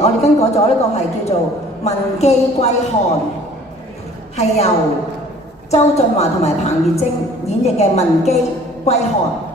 我哋更改咗呢個係叫做文姬歸漢，係由周俊華同埋彭月晶演繹嘅文姬歸漢。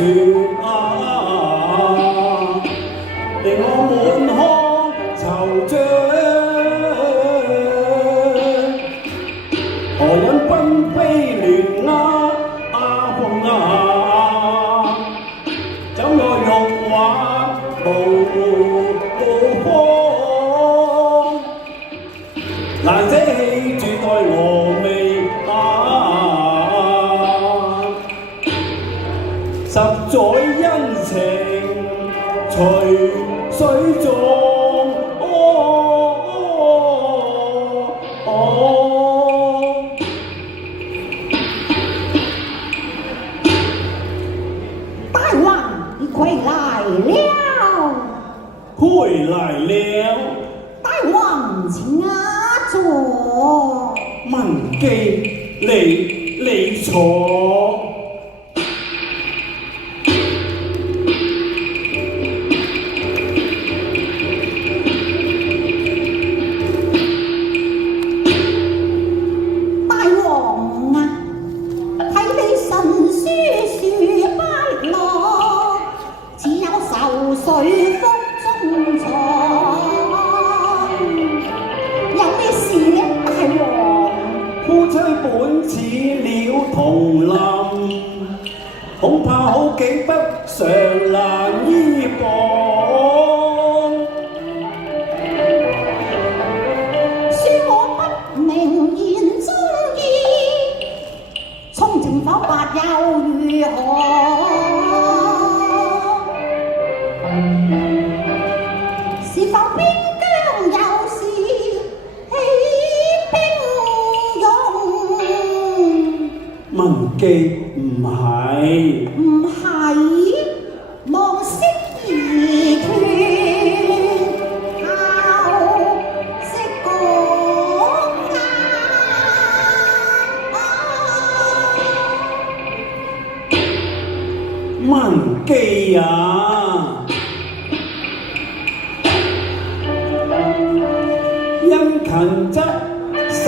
傳令我滿腔惆悵。何因君非戀風怎我玉畫無方？難捨棄住待峨眉十載恩情隨水中。大王，你快來了！回來了，大王請坐。文姬，你坐。水風中藏，有咩事呢？大王，夫妻本似鳥同林，恐怕好景不常難依傍。恕我不明言中意，從情否白又如何？是否邊疆有事起兵勇？文姬唔係，唔係，望息而斷，後識講文姬啊！殷勤則手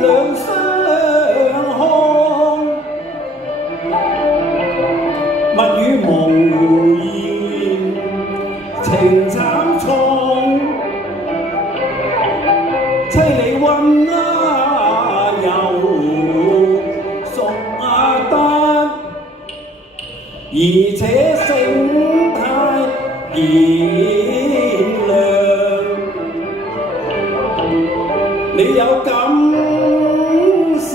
兩相看，物語無言情慘重。妻離混又屬得，而且性態賢良。你有感受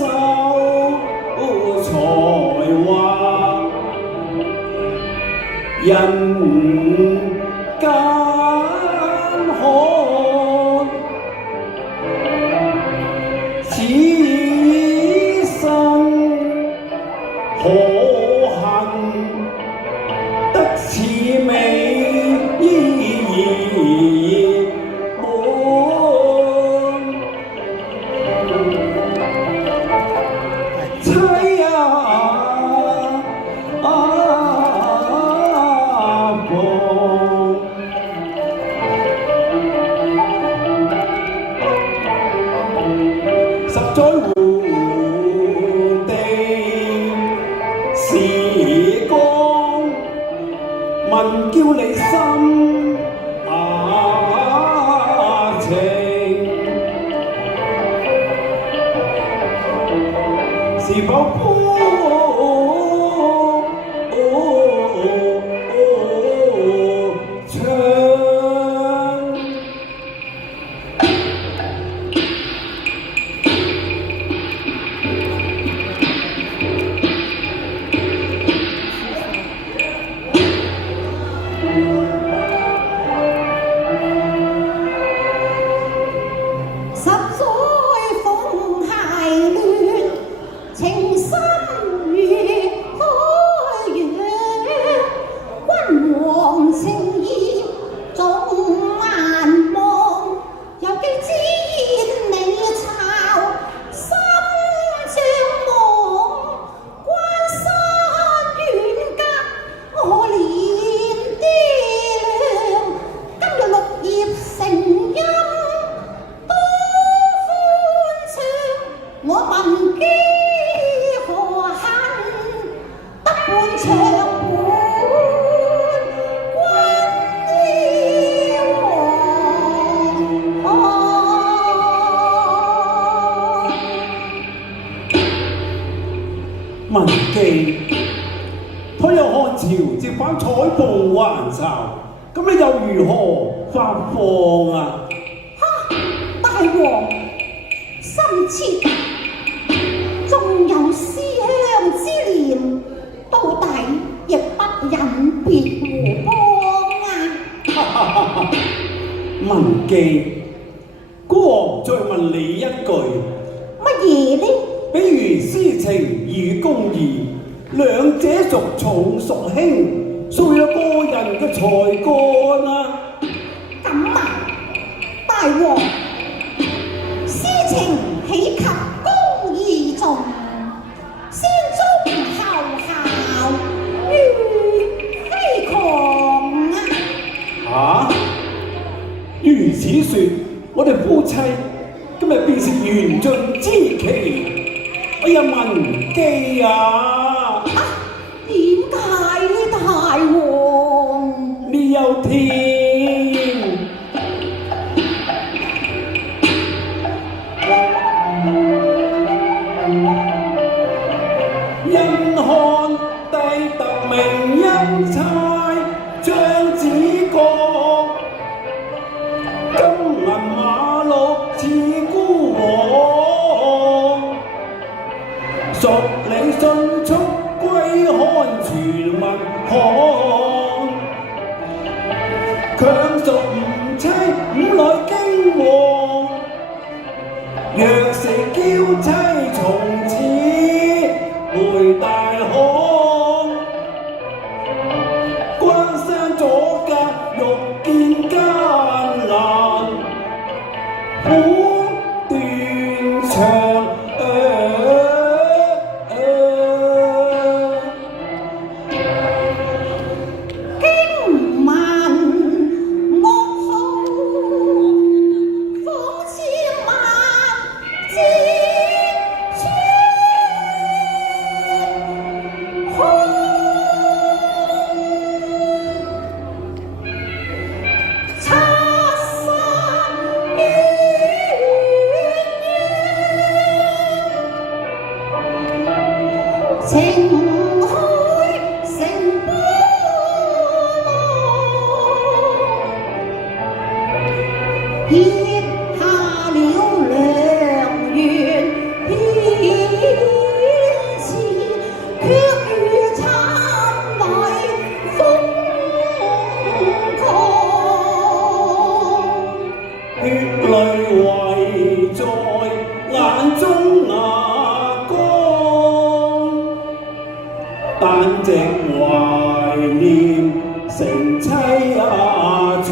才華，人間看，此生可恨得此美妻啊，十載胡地時光，問叫你心情，是否十載風諧亂，情深如海洋，君王情義總難忘，有機知燕你巢，心像夢，關山遠隔我憐爹娘，今日綠葉成蔭。我文姬何幸得伴長伴？他又看朝接返彩鳳還巢，咁你又如何發放啊？大王心切，縱有思鄉之念，到底亦不忍別胡幫啊！文姬，國王再問你一句，乜嘢呢？比如私情與公義，兩者孰重孰輕，孰有個人嘅才幹啊？咁啊，大王，私情喜及公義重，先忠後孝，如飛狂啊！如此說，我哋夫妻今日便是緣盡知期。哎呀，文姬啊！點解呢，大王？你有天，因看帝特明欽差張子國，金銀馬鹿似孤王，屬你迅速歸看全民看，強屬吾妻五來驚惶，若是嬌妻從此回大漢，關山阻隔欲見艱難，苦斷腸。情開成波浪，結下了良緣偏似，卻如慘麗瘋狂，血淚圍在眼中眼光，但夕懷念成妻床。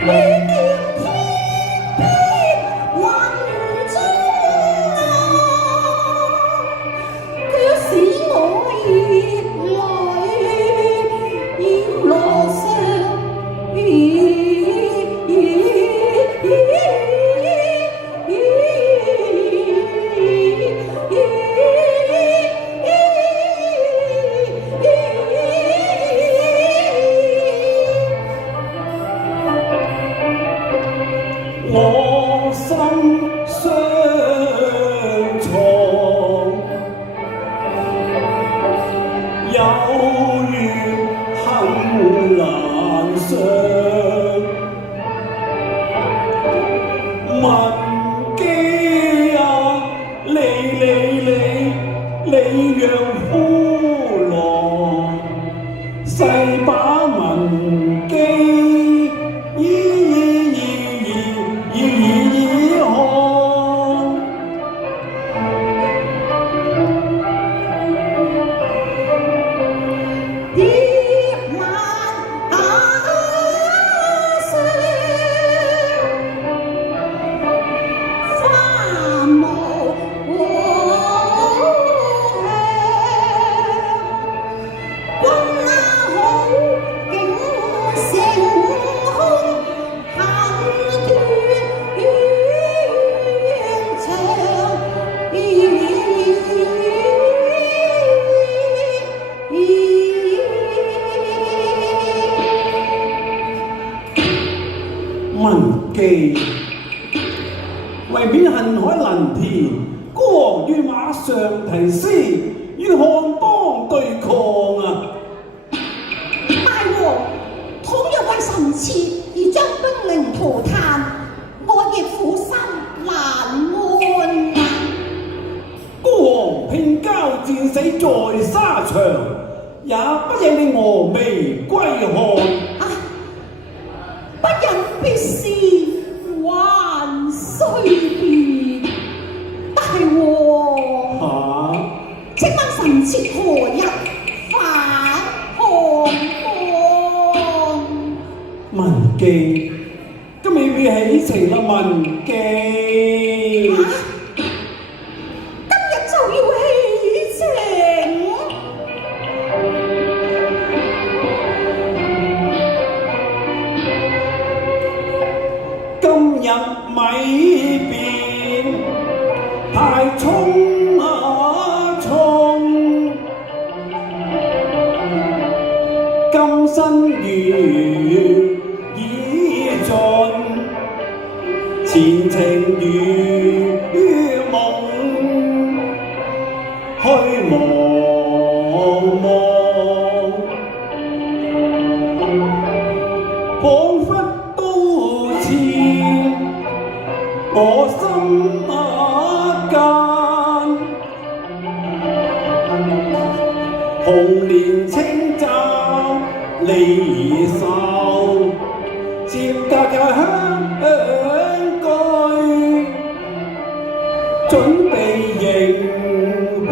戀了天邊雲中啊，卻使我熱淚染羅裳。我心相藏，有緣恨難償。文姬啊，你讓夫郎細把文姬文姬，為免恨海難填，孤王於馬上題詩，於戰死在沙場，也不忍你峨眉歸漢。啊！不忍必是還須別，大王。請問臣妾何日返漢宮？文記，今日要起程啦，文記。今日就要起程？今日米變太匆匆，今生緣已盡，前程如夢，虛茫茫，彷彿都似我心間，紅蓮清罩離愁，接隔香居，準備迎過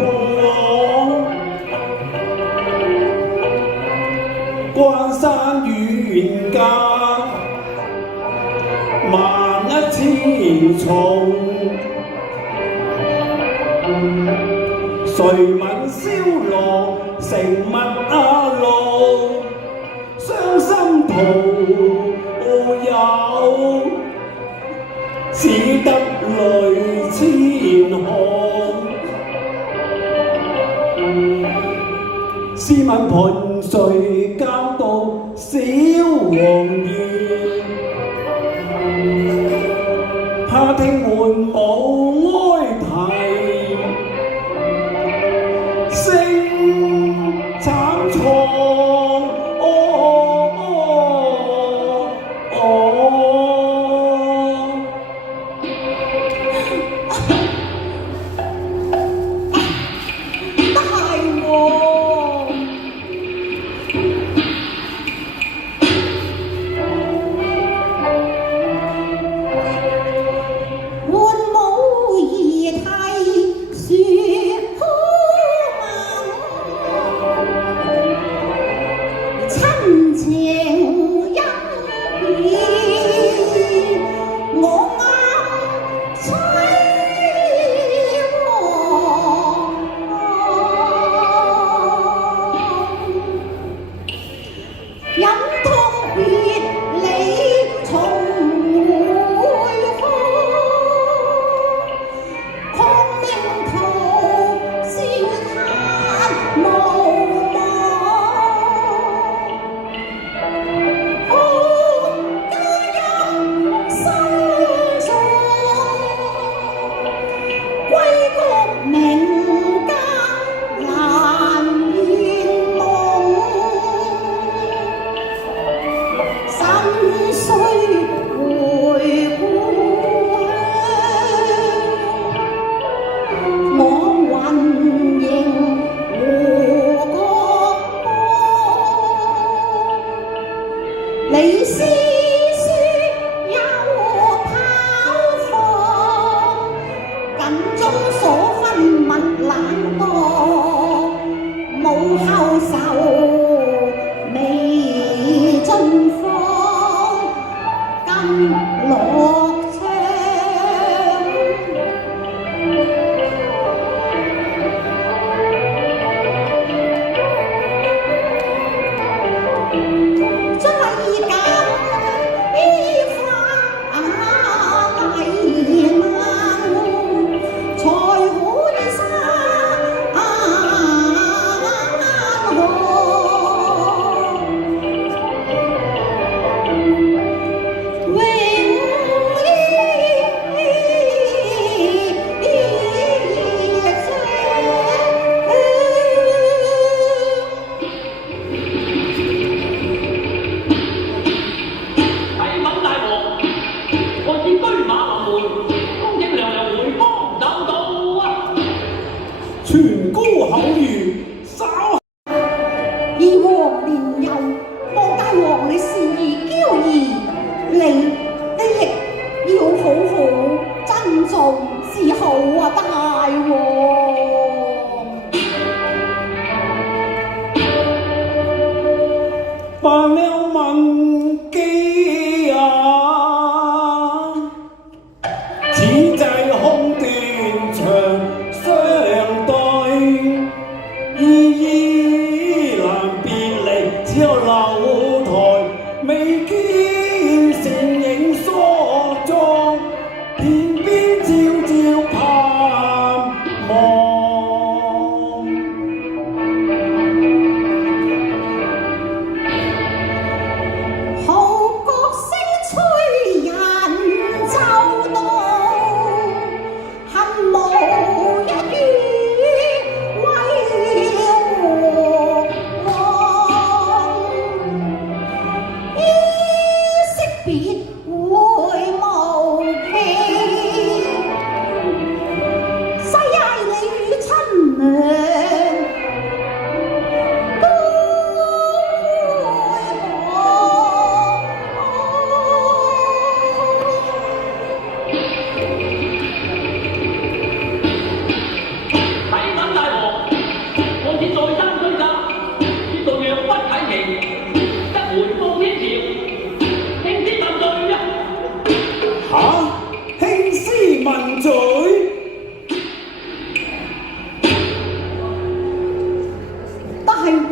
關山遠隔11,000重，誰聞蕭郎乘密路，傷心徒有，只得淚千行。試問憑誰教導小王兒？怕聽喚母哀啼，聲慘愴。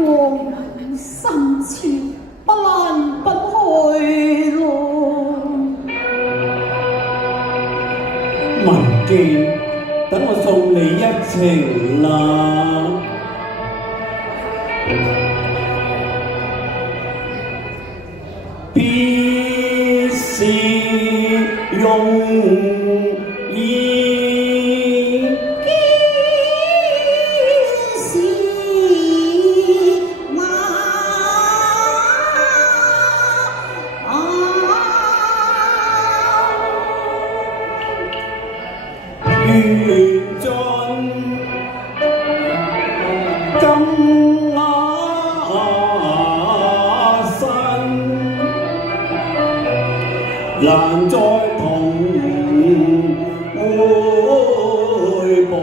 王心切不能不去咯。文記，等我送你一程啦。必是容易，堅是難緣盡金瓦身，難再同會搏。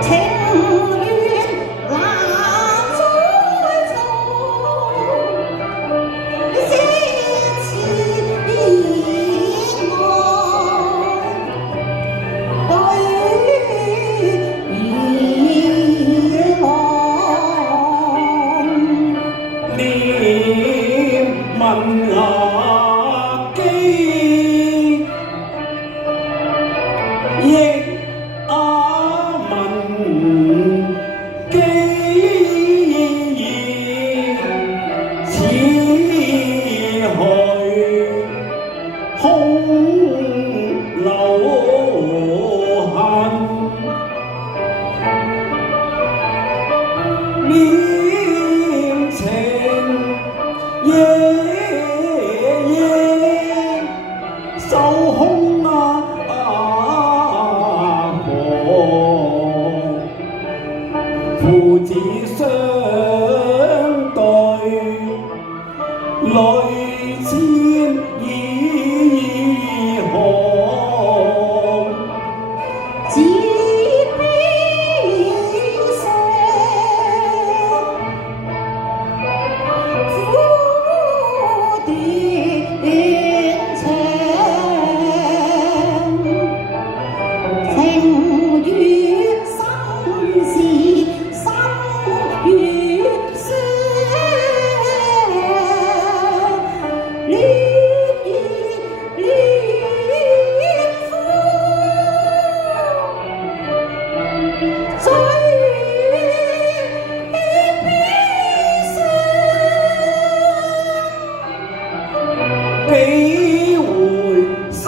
情願難再做，先似念問下機，憶文機，此去空留痕。念情夜夜受空父子相對，淚千已紅。只悲傷苦短情，情與生是生與死，戀與戀苦。最幾回生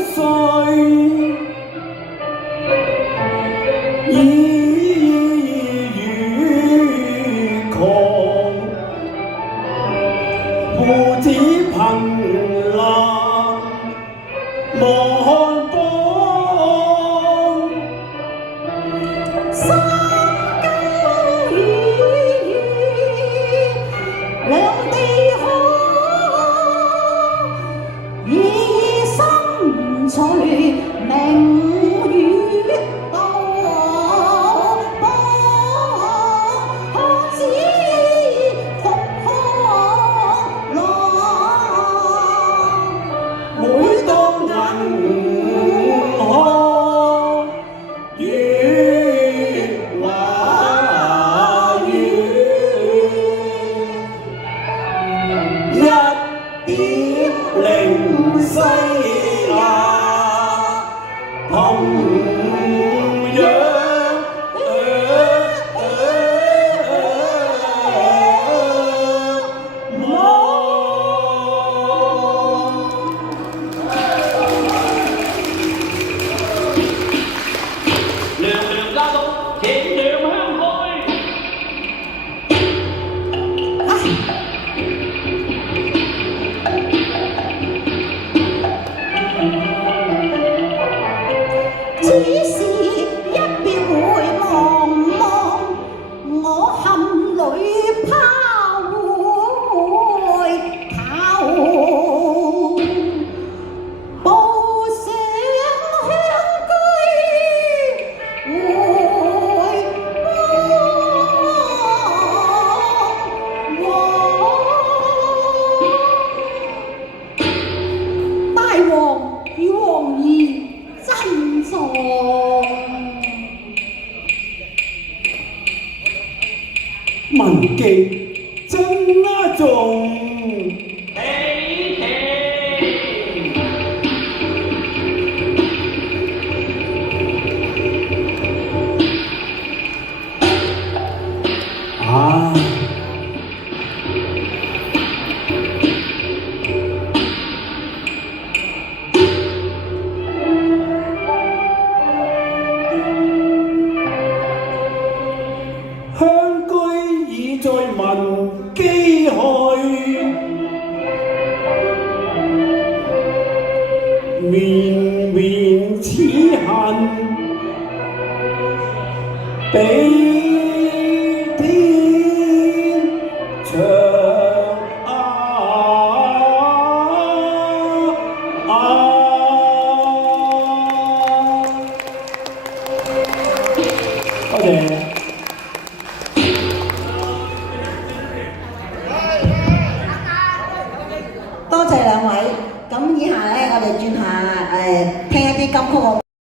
碎，已與窮，父子貧難望邦。三更雨兩地可，以心隨明月多波，可知復可來。每當銀河月華圓，一點零西那同樣。娘娘家中，請娘香開。只是一別回望望，我心裏拋回頭，步上香居回望。大王與王兒珍重。文記真那種。啊！鄉居已在文機去，綿綿此恨比天長多謝。多謝兩位。咁以下咧，我哋轉下聽一啲金曲。